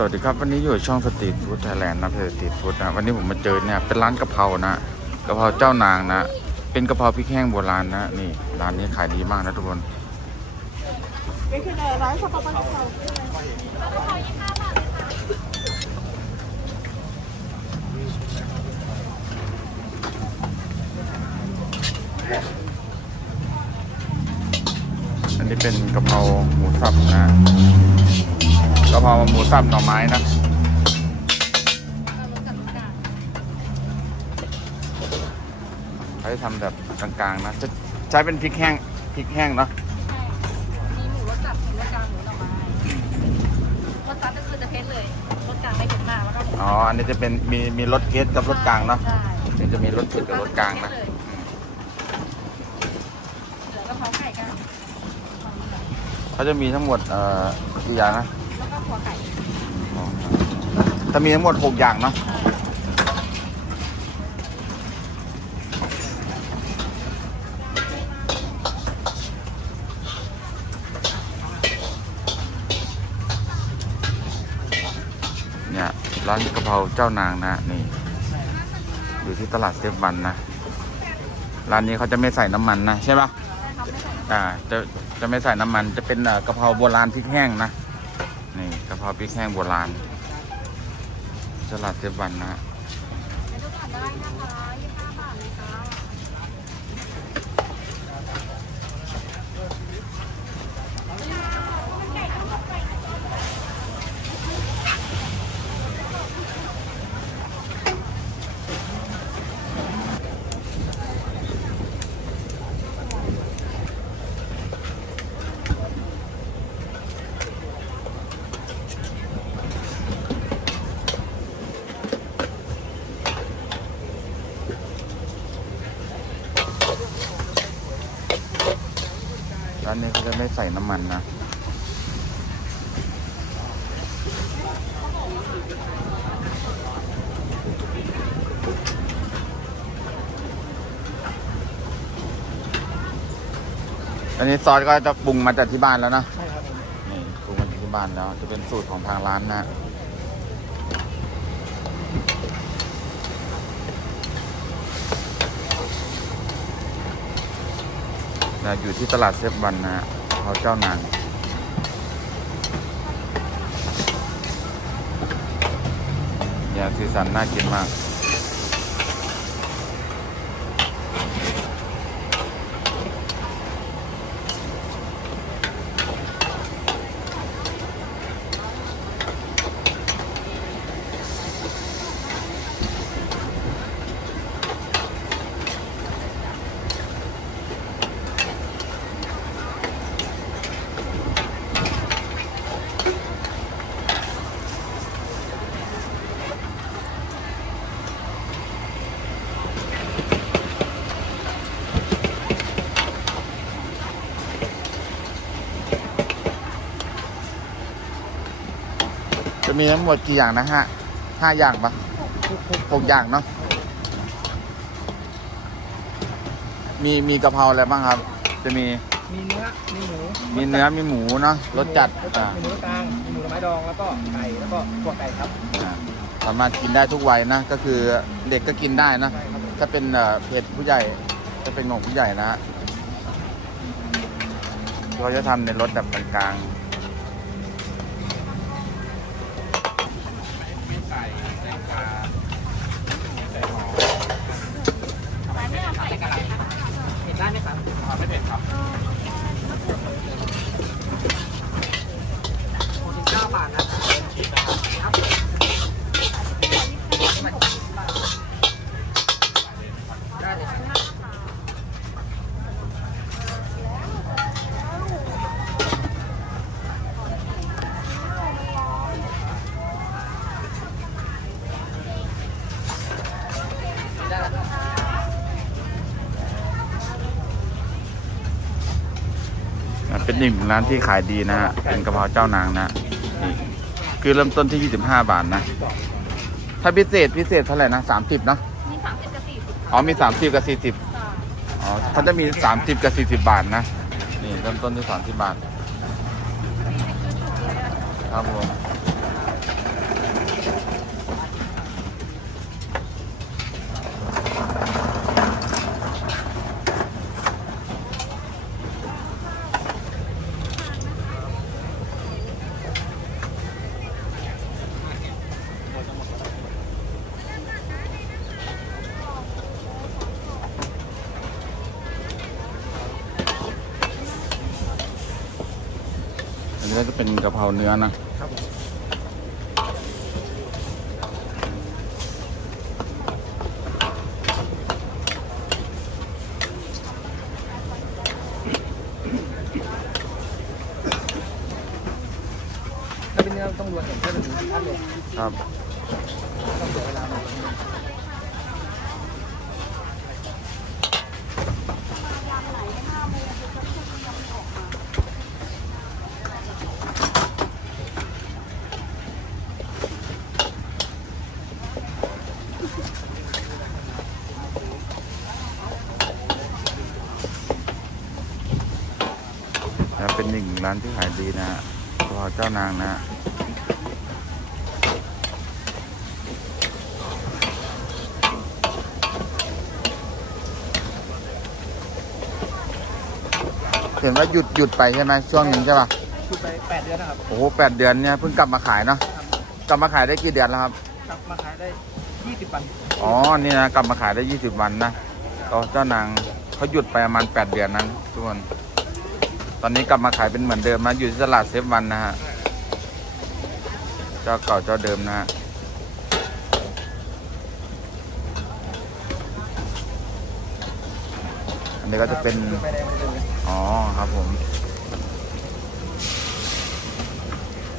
สวัสดีครับวันนี้อยู่ช่องสตรีทฟู้ดไทยแลนด์นะเพจสตรีทฟู้ดนะวันนี้ผมมาเจอเนี่ยเป็นร้านกะเพรานะกะเพราเจ้านางนะเป็นกะเพราพริกแห้งโบราณนะนี่ร้านนี้ขายดีมากนะทุกคนอันนี้เป็นกะเพราหมูสับนะ กะเพราหมูสับหน่อไม้นะเขาจะทำแบบกลางๆนะ จะใช้เป็นพริกแห้งพริกแห้งเนาะมีหมูรสจัดหมูรสกลางหมูหน่อไม้รสจัดก็คือจะเผ็ดเลยรสกลางไม่เผ็ดมากแล้วก็หมูอ๋ออันนี้จะเป็นมีมีรสเกสกับรสกลางเนาะใช่เดี๋ยวจะมีรสเผ็ดกับรสกลางนะเหลือกะเพราไก่กันเขาจะมีทั้งหมดเอ่อกี่อย่างนะแล้วก็ขัวไก่ จะมีทั้งหมดหกอย่างเนาะเนี่ยร้านกะเพราเจ้านางนะนี่ อยู่ที่ตลาดเซฟวันนะ ร้านนี้เขาจะไม่ใส่น้ำมันนะ ใช่ปะทำไม่ใส่น้ำอ่าจะจะไม่ใส่น้ำมันจะเป็นกะเพราโบราณพริกแห้งนะ นี่กะเพราพริกแห้งโบราณ สลัดเจ็บวันนะฮะ เดี๋ยวดูก่อนได้นะคะยี่สิบห้าบาทเลยจ้า ร้านนี้เขาจะไม่ ใส่น้ำมันนะ อันนี้ซอสก็จะปรุงมาจากที่บ้านแล้วนะ ใช่ครับนี่ปรุงมาจากที่บ้านแล้ว จะเป็นสูตรของทางร้านนะนะอยู่ที่ตลาดเซฟวันนะฮะ เขาเจ้านางอย่าสีสันน่ากินมาก มีทั้งหมดกี่อย่างนะฮะห้าอย่างปะหกอย่างเนาะมีมีกะเพราอะไรบ้างครับ จะมีมีเนื้อ มีหมู มีเนื้อ มีหมูเนาะ รสจัดรสจัอ่าดมีหมูกลาง มีหมูไม้ดอง แล้วก็ไก่ แล้วก็ขัวไก่ครับอ่าสามารถกินได้ทุกวัยนะ ก็คือเด็กก็กินได้นะใช่ครับผมถ้าเป็นเอ่อเผ็ดผู้ใหญ่ จะเป็นของผู้ใหญ่นะฮะเขาจะทำในรสแบบกลางๆ เห็นได้ไหมครับไม่เผ็ดครับหกสิ บาบาทนะครับได้เลยครับอะเป็นหนึ่งร้านที่ขายดีนะฮะ เป็นกะเพราเจ้านางนะนี่ คือเริ่มต้นที่ 25 บาทนะ ถ้าพิเศษพิเศษเท่าไหร่นะ 30เนาะมีสามสิบกับสี่สิบอ๋อมี 30 กับ 40 จ้าอ๋อเขาจะมี 30 กับ 40 บาทนะ นี่เริ่มต้นที่ 30 บาท ครับผม กะเพราเนื้อนะ ครับผมถ้าเป็นเนื้อต้องรวนอย่างเช่นถึงท่านเลย ครับ ต้องเสียเวลาหน่อย นะเป็นหนึ่งร้านที่ขายดีนะฮะกะเพราเจ้านางนะฮะเห็นว่าหยุดหยุดไปใช่ไหมช่วงหนึงใช่ป่ะคือไปแปดเดือนนะครับโอ้โหแปดเดือนเนี่ยเพิ่งกลับมาขายเนาะกลับมาขายได้กี่เดือนแล้วครับ กลับมาขายได้ยี่สิบวัน อ๋อ นี่นะกลับมาขายได้20วันนะก็เจ้านางเขาหยุดไปประมาณ8เดือนนั้นทุกคน ตอนนี้กลับมาขายเป็นเหมือนเดิมนะอยู่ที่ตลาดเซฟวันนะฮะเจ้าเก่าเจ้าเดิมนะฮะอันนี้ก็จะเป็น อ๋อครับผม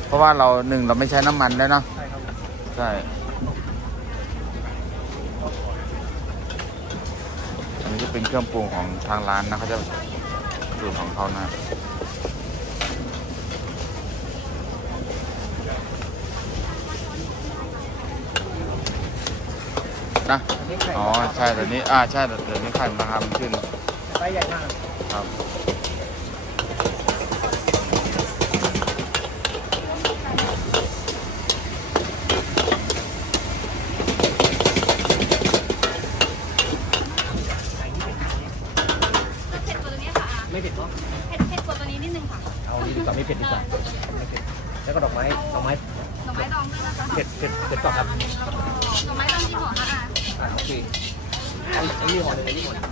เพราะว่าเราหนึ่งเราไม่ใช้น้ำมันด้วเนาะใช่ครับใช่อันนี้จะเป็นเครื่องปรุงของทางร้านนะเขาจะ สูตรของเขานะนะนี่ไข่อ๋อ ใช่แต่นี้ อ่า ใช่แต่เดี๋ยวนี้ไข่ราคามันขึ้นไซส์ใหญ่มากครับ เผ็ดกว่าตัวนี้ค่ะอะ ไม่เผ็ดเนาะ เผ็ดเผ็ดกว่าตัวนี้นิดนึงค่ะ เอานี่ดีกว่าไม่เผ็ดดีกว่าไม่เผ็ดแล้วก็ดอกไม้ดอกไม้ หน่อไม้ดองด้วยนะคะ เผ็ดเผ็ดเผ็ดต่อครับ หน่อไม้ดองที่ห่อนะอะ อ่าโอเคอันอันนี้ห่อเลยอันนี้ห่อเลย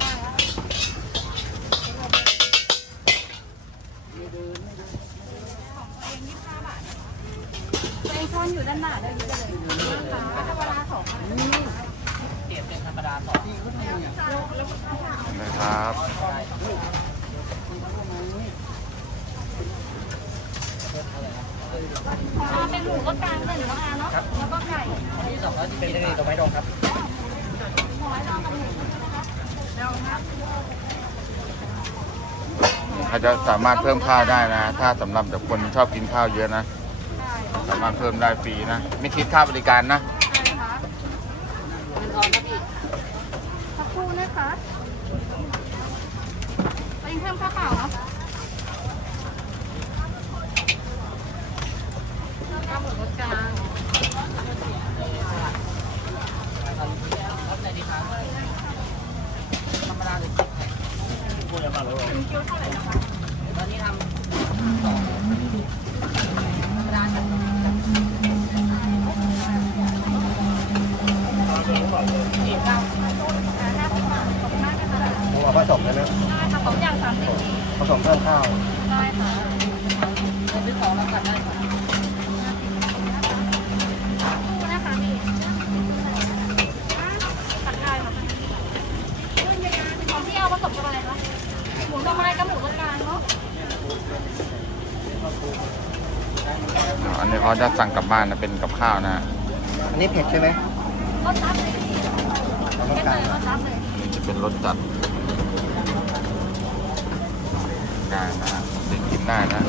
ตัวเองซ่อนอยู่ด้านหน้าได้เลยนะคะธรรมดาสองค่ะ เจ็ดเป็นธรรมดาสอง นะ ครับอ่าเป็นหมูก็กลางหนึ่งแล้วอะเนาะ แล้วก็ไก่ที่สองร้อยสิบเป็นดอกไม้ดองครับหน่อไม้ดองกับหมูนะคะดองครับเขาจะสามารถเพิ่มข้าวได้นะ ถ้าสำหรับแบบคนชอบกินข้าวเยอะนะได้สามารถเพิ่มได้ฟรีนะ ไม่คิดค่าบริการนะใช่ค่ะเป็นออนครับพี่สักครู่นะคะตัวเองเพิ่มข้าวเปล่าเนาะข้าวหมูรสกลาง ธรรมดาเลยพูดแล้วมาแล้ว เป็นคิ้วเท่าไหร่นะคะ ตอนนี้ทำ ธรรมดาค่ะห้าสิบบาทขอบคุณมากนะคะ ผมเอาผสมแล้วนะ ได้ค่ะสองอย่างสามสิบ ผสมเพิ่มข้าว ได้ค่ะเราซื้อของแล้วกลับได้ค่ะคู่นะคะพี่ตัดได้ค่ะของพี่เอาผสมกับอะไรคะหมูดอกไม้กับหมูรสกลางเนาะ อันนี้เขาจะสั่งกลับบ้านนะเป็นกับข้าวนะอันนี้เผ็ดใช่ไหมรสจัดเลยพี่เผ็ดเลยรสจัดเลยอันนี้จะเป็นรสจัดกลางนะเด็กกินได้นะ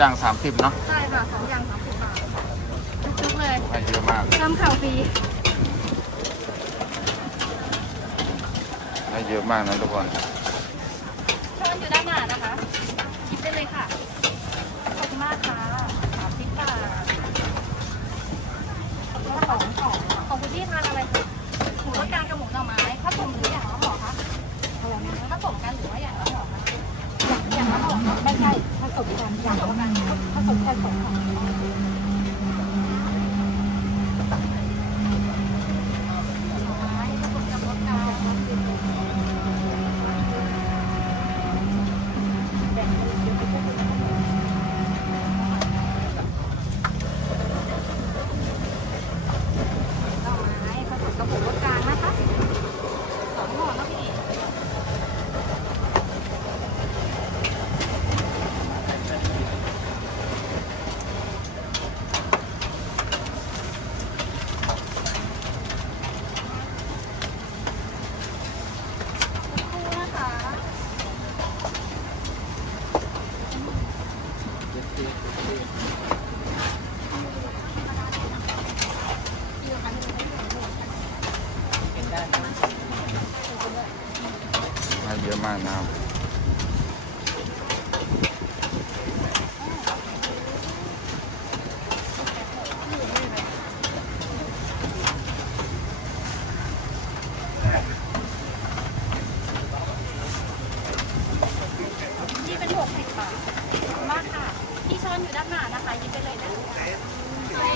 อย่าง30เนาะใช่ค่ะสองอย่างสามสิบบาทจุกๆเลยให้เยอะมากทำข่าวฟรีให้เยอะมากนะทุกคน อัน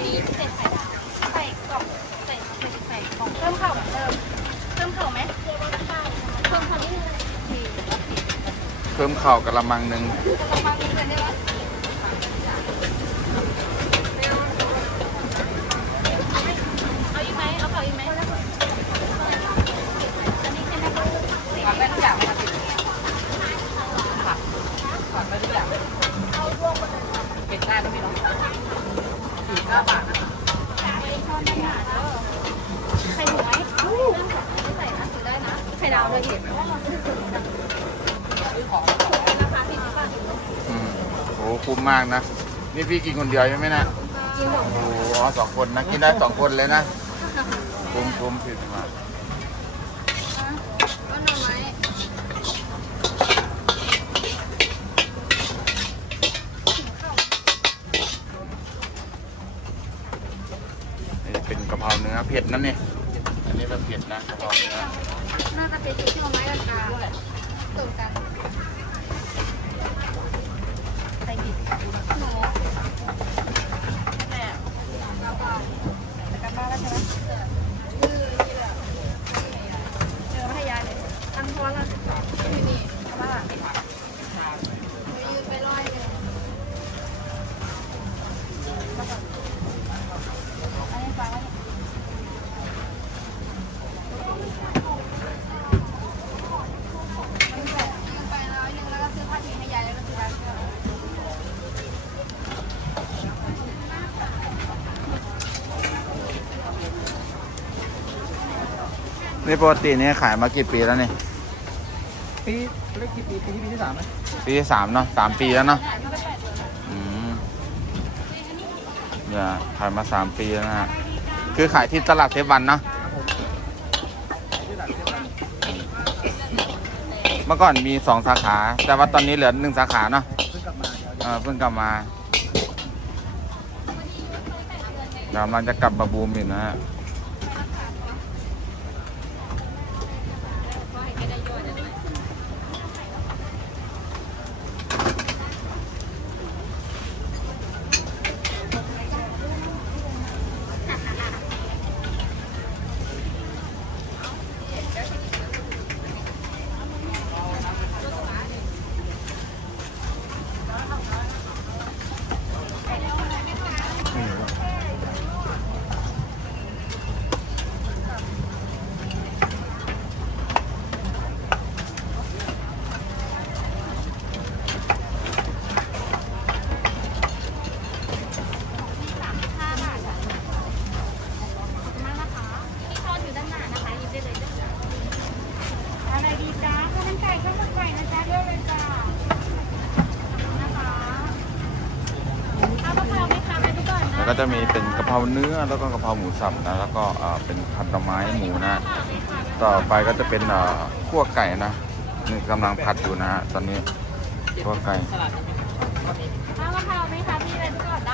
นี้เศษไข่ดาวใส่กล่องใส่ใส่ใส่กล่องเพิ่มข่าวเหมือนเดิมเพิ่มข่าวไหมเพิ่มข่าวนิดนึงโอเคโอเคเพิ่มข้าวกระมังหนึ่งจะประมาณนี้เลยได้ไหมเอาอีกไหมเอาข้าวอีกไหมอันนี้ใช่ไหมคะ ผักได้ทุกอย่างเลยค่ะผักได้ทุกอย่างเผ็ดได้นะพี่น้องสี่เก้าบาทนะคะ ช้อนด้านหน้าเด้อ ไข่หมูไหมไม่ใส่นะถือได้นะ ไข่ดาวเลยเห็นเพราะว่าเราซื้อถุงนะซื้อของราคาสี่สิบบาทอืมโอ้คุ้มมากนะ นี่พี่กินคนเดียวใช่ไหมนะกินหมดโอ้โหอ๋อสองคนนะ กินได้สองคนเลยนะ คุ้มคุ้มสี่สิบบาท ก็หน่อไม้ นี่เป็นกะเพรา เนื้อเผ็ดนั่นนี่ อันนี้แบบเผ็ดนะกะเพราเนื้อ น่าจะเป็นชุดที่หน่อไม้ราคาตรงกันใส่ผิดหนูแม่แล้วก็แต่กันบ้านแล้วใช่ไหมเออเจอพัทยาเลยอันพอละที่นี่เอาว่ายืนไปร้อยเลยอันนี้ฟังไว้นี่ ไปร้อยหนึ่งแล้วก็ซื้อผ้าทีให้ยายแล้วก็ซื้อร้านเสื้อ นี่ปกตินี่ขายมากี่ปีแล้วนี่ปีเล็กกี่ปีปีที่ปีที่สามไหมปีที่สามเนาะสามปีแล้วเนาะอืมเนี่ยขายมาสามปีแล้วนะฮะคือขายที่ตลาดเทปวันเนาะเมื่อก่อนมีสองสาขา แต่ว่าตอนนี้เหลือหนึ่งสาขาเนาะเพิ่งกลับมาเดี๋ยวเออเพิ่งกลับมาเดี๋ยวกำลังจะกลับมาบูมอีกนะฮะ แล้วก็จะมีเป็นกะเพราเนื้อแล้วก็กะเพราหมูสับนะแล้วก็เอ่อเป็นผัดหน่อไม้หมูนะ ต่อไปก็จะเป็นเอ่อขั่วไก่นะนี่กำลังผัดอยู่นะฮะตอนนี้ขั่วไก่สลัดจะเป็นก็มีข้าวกะเพราไหมคะพี่อะไรก่อนได้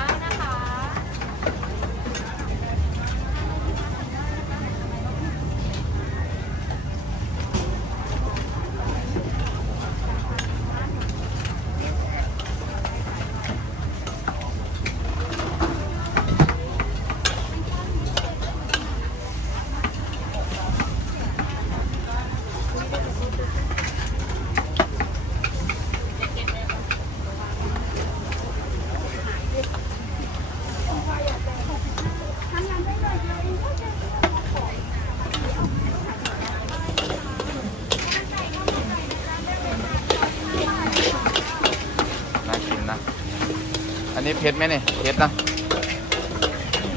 เผ็ดไหมเนี่ยเผ็ดนะ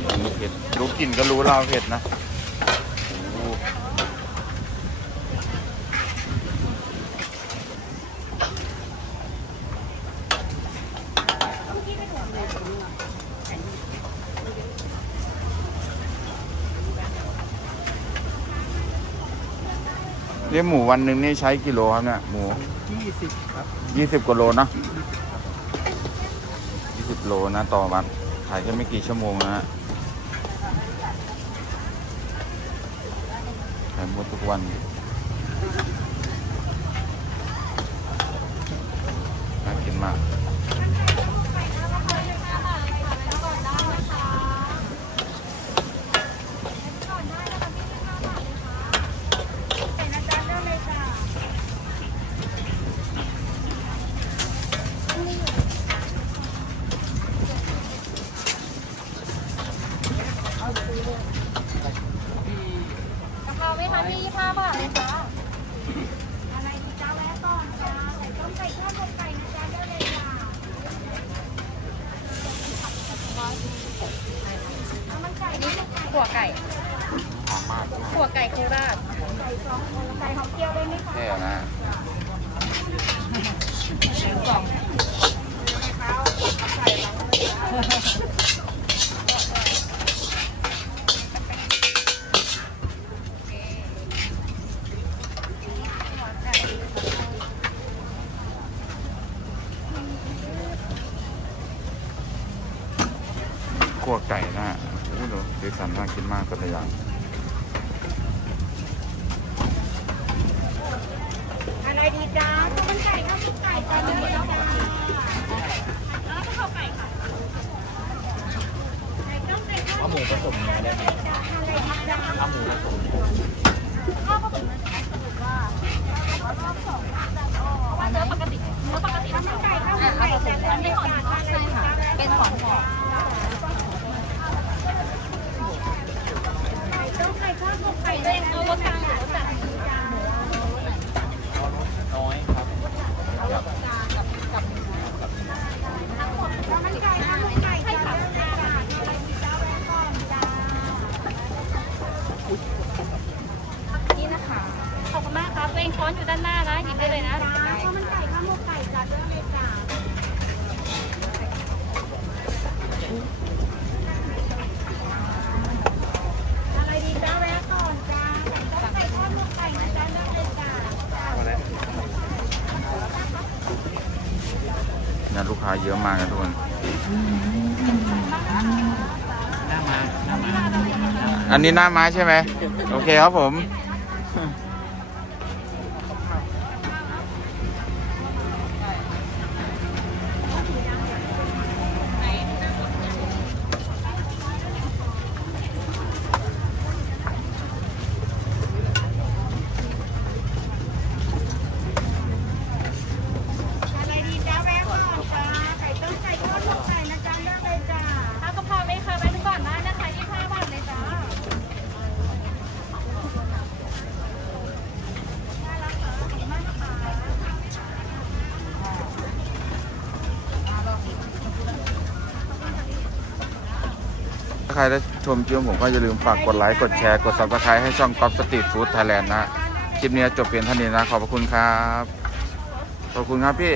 อันนี้เผ็ดรู้กลิ่นก็รู้แล้วว่าเผ็ดนะโอ้โหเลี้ยงหมูวันหนึ่งนี่ใช้กิโลครับเนี่ยหมูยี่สิบครับยี่สิบกว่าโลนะยี่สิบ โลนะต่อวันขายแค่ไม่กี่ชั่วโมงนะฮะขายหมดทุกวัน ค้าเยอะมากนะทุกคนหน้ามาหน้ามาอันนี้หน้าไม้ใช่ไหม โอเคครับผม อะไรดีจ้าแวะก่อนจ้าไก่ต้มไก่ทอดหมกไก่นะจ้าเลือกเลยจ้า ถ้ากะเพราไหมคะแวะก่อนได้นะคะ25บาทเลยจ้า ถ้า ใครได้ชมคลิปของผมก็อย่าลืมฝากกดไลค์กดแชร์กดซับสไครต์ให้ช่องก๊อฟสตรีทฟู้ดไทยแลนด์นะคลิปนี้จบเพียงเท่านี้นะ ขอบพระคุณครับ ขอบคุณครับพี่